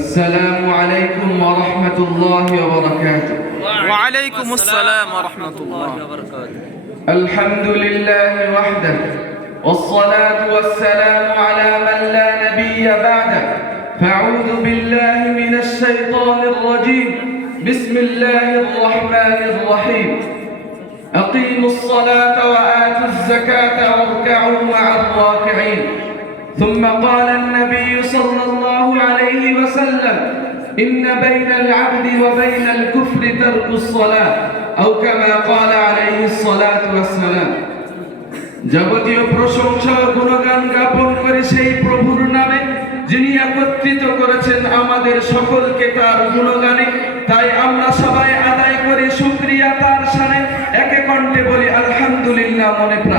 السلام عليكم ورحمة الله وبركاته. وعليكم السلام ورحمة الله الحمد لله وحده والصلاة والسلام على من لا نبي بعده. فأعوذ بالله من الشيطان الرجيم. بسم الله الرحمن الرحيم. أقيموا الصلاة وآتوا الزكاة واركعوا مع الراكعين. ثم قال النبي صلى الله عليه وسلم إن بين العبد وبين الكفر ترك الصلاة أو كما قال عليه الصلاة والسلام যাবতীয় প্রশংসা ও গুণগান জ্ঞাপন করে সেই প্রভুর নামে যিনি একত্রিত করেছেন আমাদের সকলকে তার গুণগানে তাই আমরা সবাই আদায় করি শুক্রিয়া তার সানে একে কণ্ঠে বলি আলহামদুলিল্লাহ মনে প্রাণে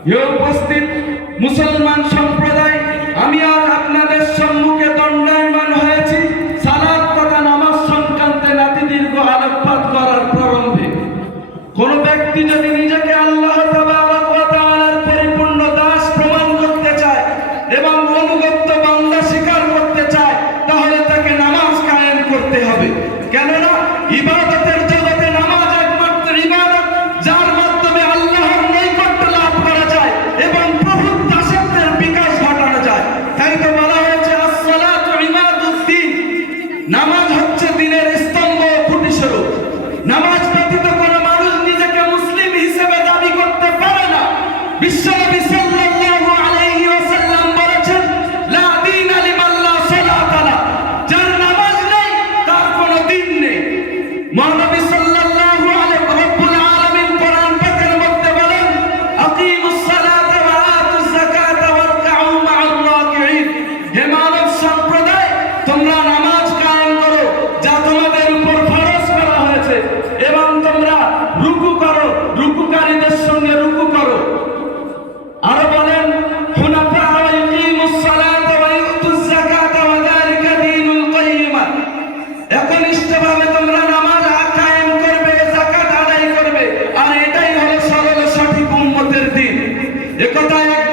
হে উপস্থিত মুসলমান সম্প্রদায় নামাজ হচ্ছে দিনের স্তম্ভ ও খুঁটিস্বরূপ নামাজ ব্যতীত কোন মানুষ নিজেকে মুসলিম হিসেবে দাবি করতে পারে না। বিশ্বনবী বলেছেন, লা যার নামাজ নেই, তার কোনো দিন নেই। মহানবী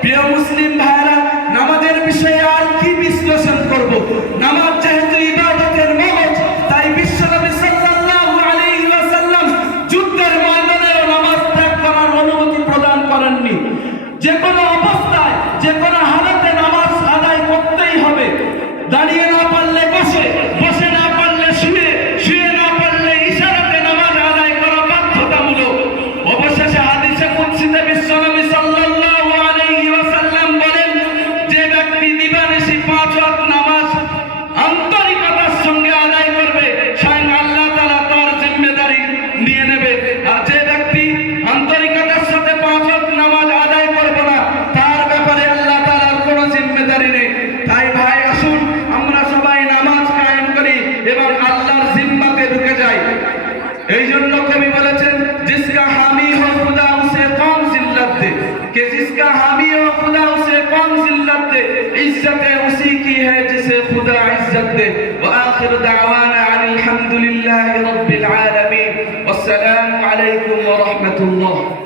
প্রিয় মুসলিম ভাইরা कवि বলেছেন जिसका हामी हो खुदा उसे कौन जिल्लत दे कि जिसका हामी हो खुदा उसे कौन जिल्लत दे इज्जत उसी की है जिसे खुदा इज्जत दे واخر دعوانا عن الحمد لله رب العالمين والسلام عليكم ورحمه الله